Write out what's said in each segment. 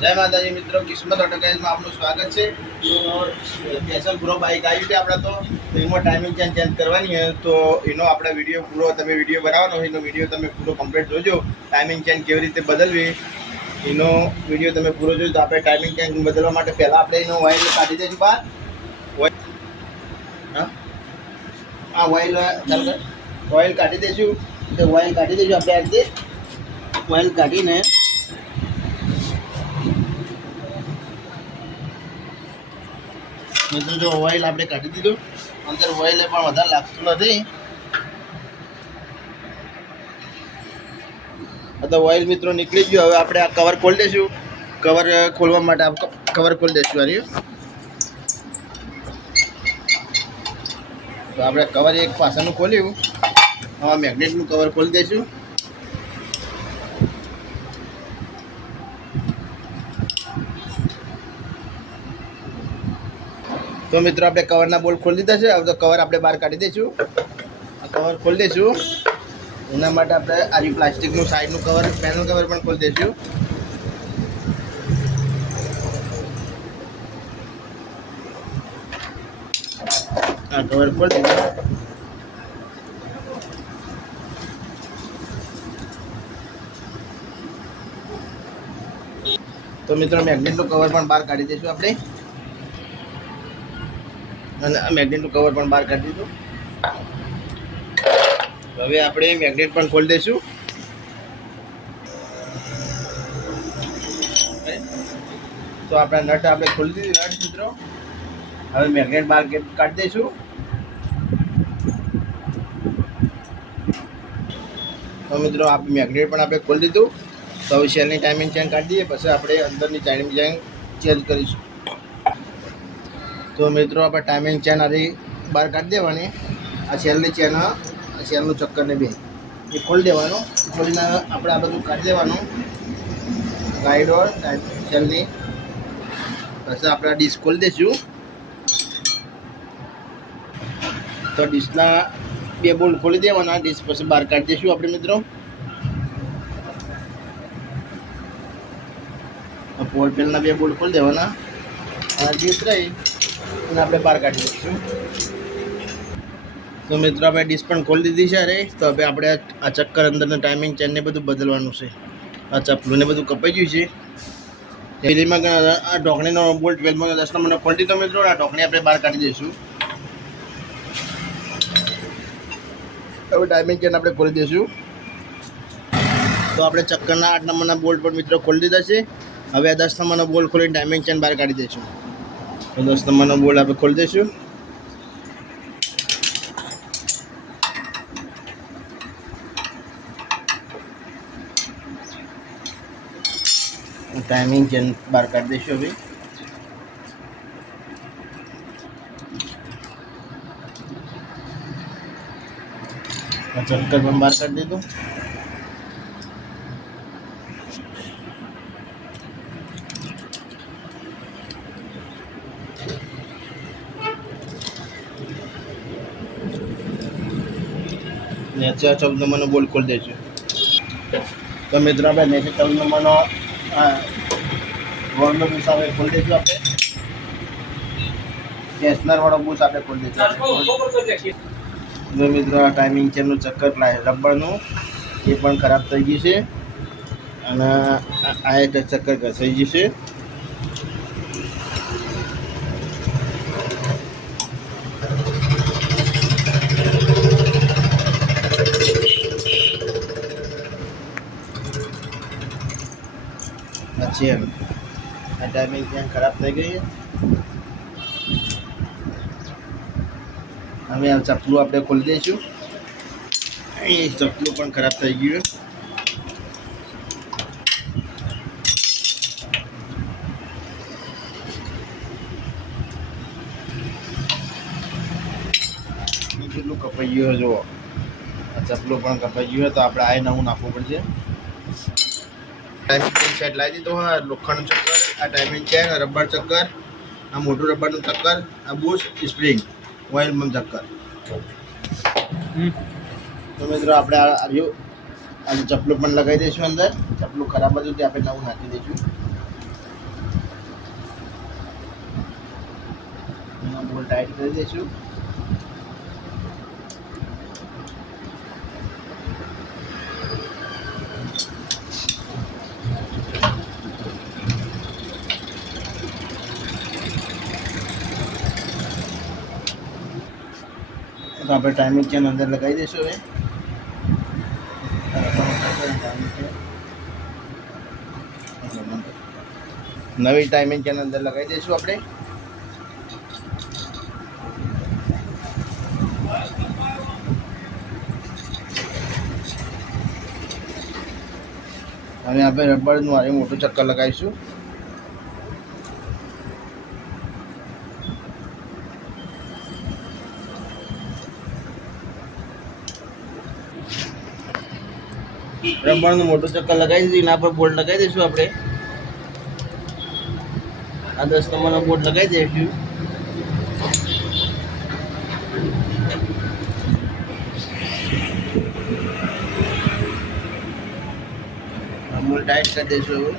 જય માતાજી મિત્રો, કિસ્મત ઓટોગાઈઝમાં આપનું સ્વાગત છે। તો પેશન પ્રો બાઇક આવી છે આપણે, તો એમાં ટાઈમિંગ ચેન્જ કરવાની છે। તો એનો આપણે વિડીયો પૂરો, તમે વિડીયો બનાવવાનો હોય એનો વિડીયો તમે પૂરો કમ્પ્લીટ જોજો। ટાઈમિંગ ચેન્જ કેવી રીતે બદલવી એનો વિડીયો તમે પૂરો જોજો। તો આપણે ટાઈમિંગ ચેન્જ બદલવા માટે પહેલાં આપણે એનો ઓઇલ કાઢી દઈશું બહાર। હા ઓઇલ ચાલો ઓઇલ કાઢી દઈશું। તો ઓઇલ કાઢી દઈશું આપણે આ રીતે ઓઇલ કાઢીને મિત્રો જો ઓઇલ આપણે કાઢી દીધું, અંદર ઓઇલ પણ વધારે લાગતું નથી। તો ઓઇલ મિત્રો નીકળી ગયું। હવે આપણે આ કવર ખોલી દઈશું। કવર ખોલવા માટે કવર ખોલી દઈશું આ। તો આપણે કવર એક પાછળનું ખોલ્યું, હવે મેગ્નેટનું કવર ખોલી દઈશું। તો મિત્રો આપણે કવરના બોલ્ટ ખોલી દીધા છે। હવે તો કવર આપણે બહાર કાઢી દઈશું। આ કવર ખોલી દઈશું। એના માટે આપણે આ પ્લાસ્ટિકનું સાઈડનું કવર, પેનલ કવર પણ ખોલી દઈશું। આ કવર ખોલી દીધું। તો મિત્રો મેગ્નેટનું કવર પણ બહાર કાઢી દઈશું આપણે, અને આ મેગ્નેટનું કવર પણ બહાર કાઢી દીધું। હવે આપણે મેગ્નેટ પણ ખોલી દઈશું। તો આપણા નટ આપણે ખોલી દીધી નટ મિત્રો। હવે મેગ્નેટ બહાર કાઢી દઈશું। તો મિત્રો આપણે મેગ્નેટ પણ આપણે ખોલી દીધું। તો હવે સેલની ટાઈમિંગ ચેન્જ કાઢી દઈએ, પછી આપણે અંદરની ટાઈમિંગ ચેન્જ કરીશું। તો મિત્રો આપણે ટાઈમિંગ ચેન આથી બહાર કાઢી દેવાની। આ સેલની ચેન, આ સેલનું ચક્કરને બે એ ખોલી દેવાનું। ખોલીને આપણે આ બધું કાઢી દેવાનું, ગાઈડ ઓર સેલની। પછી આપણે આ ડીશ ખોલી દઈશું। તો ડીશના બે બોલ્ટ ખોલી દેવાના, ડીશ પછી બહાર કાઢી દઈશું આપણે મિત્રો। પોર્ટ પેનના બે બોલ્ટ ખોલી દેવાના, અને ડીશ રહી અને આપણે બહાર કાઢી દઈશું। તો મિત્રો આપણે ડીશ પણ ખોલી દીધી છે। અરે તો હવે આપણે આ ચક્કર અંદરનું ટાઈમિંગ ચેનને બધું બદલવાનું છે। આ ચપલું ને બધું કપાઈ ગયું છે। વેલીમાં આ ઢોકણીનો બોલ્ટ વેલમાં 10 નંબરનો ખોલી દીધો મિત્રો। આ ઢોકણી આપણે બહાર કાઢી દઈશું। હવે ટાઈમિંગ ચેન આપણે ખોલી દઈશું। તો આપણે ચક્કરના 8 નંબરના બોલ્ટ પર મિત્રો ખોલી દીધા છે। હવે આ 10 નંબરનો બોલ્ટ ખોલીને ટાઈમિંગ ચેન બહાર કાઢી દઈશું। તો 10 નંબરનો બોલ્ટ આપણે ખોલી દઈશું। ટાઈમિંગ ચેન બહાર કાઢી દઈશું। હવે ચક્કર પણ બહાર કાઢી દીધું। નીચે 14 નંબરનો બોલ્ટ ખોલી દઈશું। તો મિત્રો આપણે નીચે 14 નંબરનો ગોળનો બૂસ આપણે ખોલી દઈશું। આપણે કેશનર વાળો બૂસ આપણે ખોલી દઈશું। જો મિત્રો આ ટાઈમિંગ ચેનનું ચક્કર રબરનું એ પણ ખરાબ થઈ ગયું છે, અને આ એક ચક્કર ઘસાઈ ગયું છે। ચેન આ ટાઈમિંગ ચેન ખરાબ થઈ ગઈ છે। હવે આ ચપલું આપણે ખોલી દઈશું। એ ચપલું પણ ખરાબ થઈ ગયું। કેટલું કપાઈ ગયું જુઓ, આ ચપલું પણ કપાઈ ગયું। તો આપણે આ નવું નાખવું પડશે। ટાઈમિંગ ચેન સેટ લાવી દીધો હોય, લોખંડનું ચક્કર, આ ટાઈમિંગ ચેન, રબર ચક્કર, આ મોટું રબરનું ચક્કર, આ બુશ, સ્પ્રિંગ, ઓઇલમાં ચક્કર। તો મિત્રો આપણે આ ચપલું પણ લગાવી દઈશું અંદર। ચપલું ખરાબ હતું તે આપણે નવું નાખી દઈશું। ટાઈટ કરી દઈશું. તો આપણે ટાઈમિંગ ચેન અંદર લગાવી દઈશું. હવે નવી ટાઈમિંગ ચેન અંદર લગાવી દઈશું આપણે. અને આપણે રબરનું આ મોટું ચક્કર લગાવીશું. રબરનું મોટું ચક્કર લગાવી દીધું. એના પર બોલ્ટ લગાવી દઈશું આપણે. આ 10 નંબરનો બોલ્ટ લગાવી દઈશું. બોલ્ટ ટાઈટ કરી દઈશું. હવે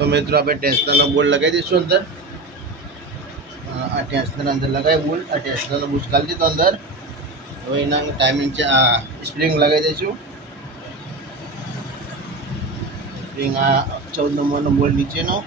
તો મિત્રો આપણે ટેસ્ટરનો બોલ્ટ લગાવી દઈશું અંદર. આ ટેસ્ટર અંદર લગાવી બોલ્ટ. આ ટેસ્ટરનો બુશ કાઢી દીધો અંદર. હવે એના ટાઈમિંગ છે આ સ્પ્રિંગ લગાવી દઈશું. સ્પ્રિંગ આ 14 નંબરનો બોલ્ટ નીચેનો.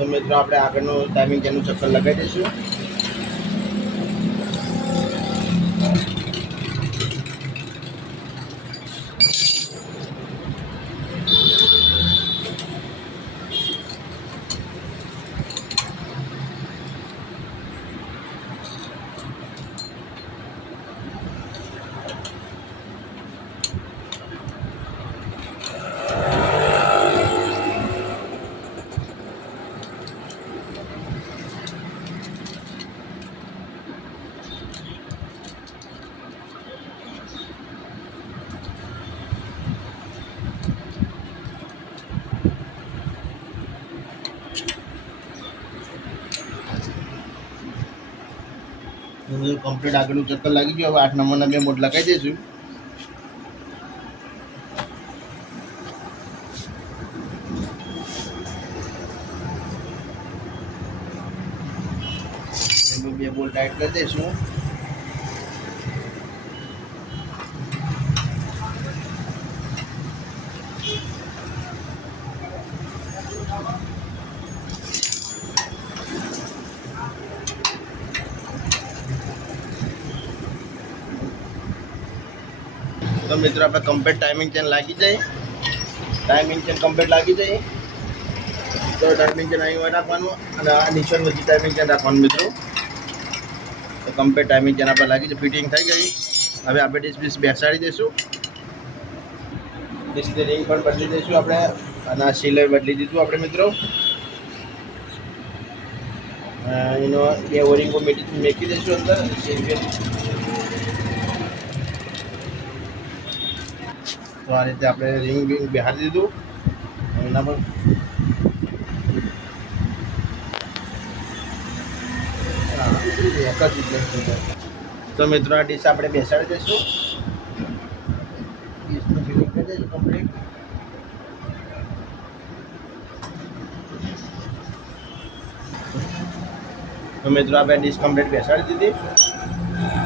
તો મિત્રો આપણે આગળનું ટાઈમિંગ ચેનનું ચક્કર લગાવી દઈશું. કમ્પ્લીટ આગળનું ચક્કર લાગી ગયું. હવે 8 નંબરના 2 બોલ્ટ લગાવી દઈશું. એમાં 2 બોલ્ટ ટાઈટ કરી દઈશું. તો મિત્રો આપણે કમ્પ્લીટ ટાઈમિંગ ચેન લાગી જાય. ટાઈમિંગ ચેન કમ્પ્લીટ લાગી જાય તો ટાઈમિંગ ચેન અહીં રાખવાનું અને આ નીચેનું બધી ટાઈમિંગ ચેન રાખવાનું મિત્રો. તો કમ્પ્લીટ ટાઈમિંગ ચેન આપણે લાગી જાય. ફિટિંગ થઈ ગઈ. હવે આપણે ડિસ્ક બેસાડી દઈશું. ડિસ્કની રિંગ પણ બદલી દઈશું આપણે. અને આ સિલાઈ બદલી દીધું આપણે મિત્રો. એનો 2 ઓરિંગો મેકી દઈશું અંદર. તો આ રીતે આપણે રિંગ બેહાડી દીધું. એના પર તો મિત્રો આ ડીશ આપણે બેસાડી દઈશું. ડીશનું ફિટિંગ કરી દઈશું કમ્પ્લીટ. તો મિત્રો આપણે ડીશ કમ્પ્લીટ બેસાડી દીધી.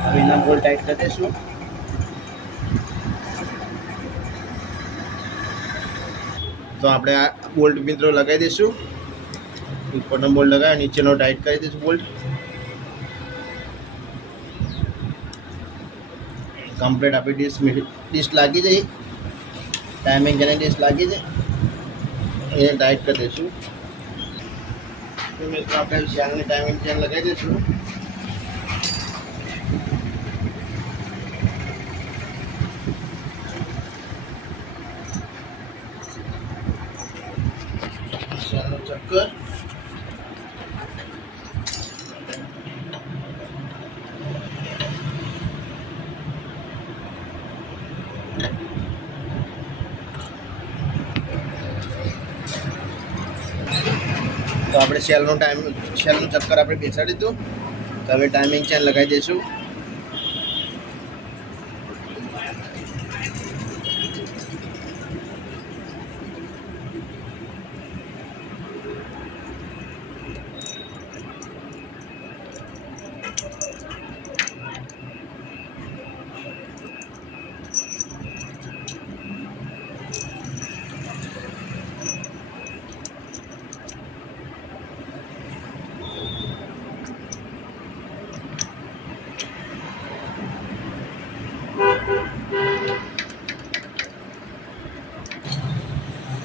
હવે એના બોલ્ટ ટાઈટ કરી દઈશું. તો આપણે આ બોલ્ટ મિત્રો લગાવી દઈશું. ઉપરનો બોલ્ટ લગાવી નીચેનો ટાઈટ કરી દઈશું બોલ્ટ. કમ્પ્લીટ આપણી ડીશ લાગી જાય. ટાઈમિંગ જેને ડીશ લાગી જાય એને ટાઈટ કરી દઈશું. તો મિત્રો આપણે ચેનલની ટાઈમિંગ ચેન લગાવી દઈશું. સેલનું ચક્કર આપણે બેસાડી દીધું. તો હવે ટાઈમિંગ ચેન લગાવી દઈશું.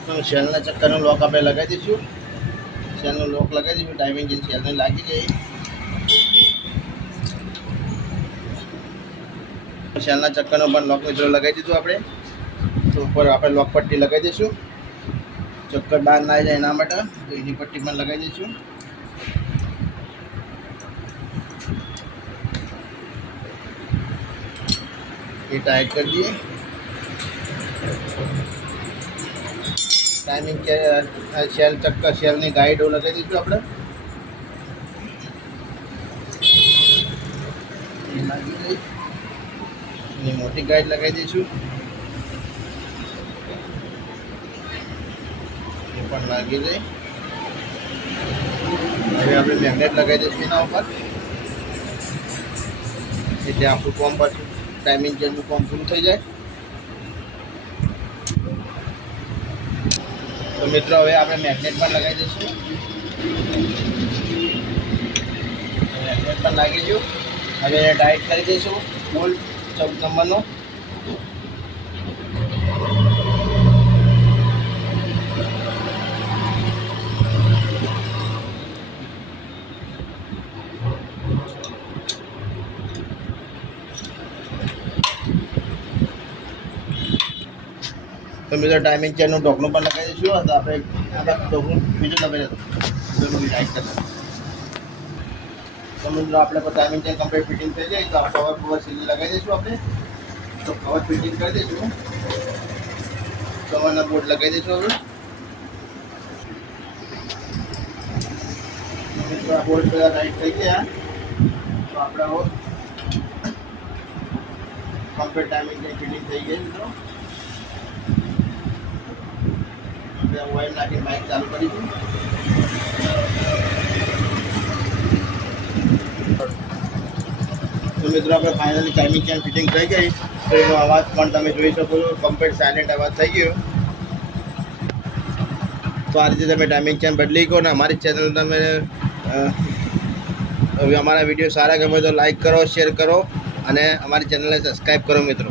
તો સેલના ચક્કરનું લોક આપણે લગાવી દઈશું. સેલનું લોક લગાવી દઈશું. ટાઈમિંગ જે સેલને લાગી જાય. સેલના ચક્કરનો પણ લોક મિત્રો લગાવી દીધું આપણે. તો ઉપર આપણે લોક પટ્ટી લગાવી દઈશું. ચક્કર બહાર ના જાય એના માટે તો એની પટ્ટી પણ લગાવી દઈશું. એ ટાઈટ કરી દઈએ. ટાઈમિંગ સેલની ગાઈડ લગાવી દઈશું આપણે. એ લાગી ગઈ. એની મોટી ગાઈડ લગાવી દઈશું. એ પણ લાગી ગઈ. હવે આપણે મેગ્નેટ લગાવી દઈશું એના ઉપર. એટલે આપણું કોમ પાછું ટાઈમિંગ ચેનનું કોમ પૂરું થઈ જાય. તો મિત્રો હવે આપણે મેગ્નેટ પણ લગાવી દઈશું. મેગ્નેટ પણ લાગી ગયું. હવે એને ટાઈટ કરી દઈશું. બોલ્ટ 14 નંબરનો. તો મિત્રો ટાઈમિંગ ચેનનું ઢોકણું પણ લગાવી દઈશું. તો આપણે ઢોકણું બીજું લગાવી દઈશું. ટાઈટ કરી તો મિત્રો આપણે ટાઈમિંગ ચેન કમ્પ્લીટ ફિટિંગ થઈ જાય. તો કવર સીલ લગાવી દઈશું આપણે. તો કવર ફિટિંગ કરી દઈશું. કવરના બોર્ડ લગાવી દઈશું હવે. મિત્રો આ બોર્ડ બધા ટાઈટ થઈ ગયા. તો આપણે કમ્પ્લીટ ટાઈમિંગ ચેન ફિટિંગ થઈ ગઈ મિત્રો. ઓઇલ નાખી બાઇક ચાલુ કરીશું. તો મિત્રો આપણે ફાઇનલી ટાઈમિંગ ચેન ફિટિંગ થઈ ગઈ. તો એનો અવાજ પણ તમે જોઈ શકો છો. કમ્પ્લીટ સાયલેન્ટ અવાજ થઈ ગયો. તો આ રીતે તમે ટાઈમિંગ ચેન બદલી કહો ને અમારી ચેનલ તમે અમારા વિડીયો સારા ગમે તો લાઈક કરો, શેર કરો અને અમારી ચેનલને સબસ્ક્રાઈબ કરો મિત્રો.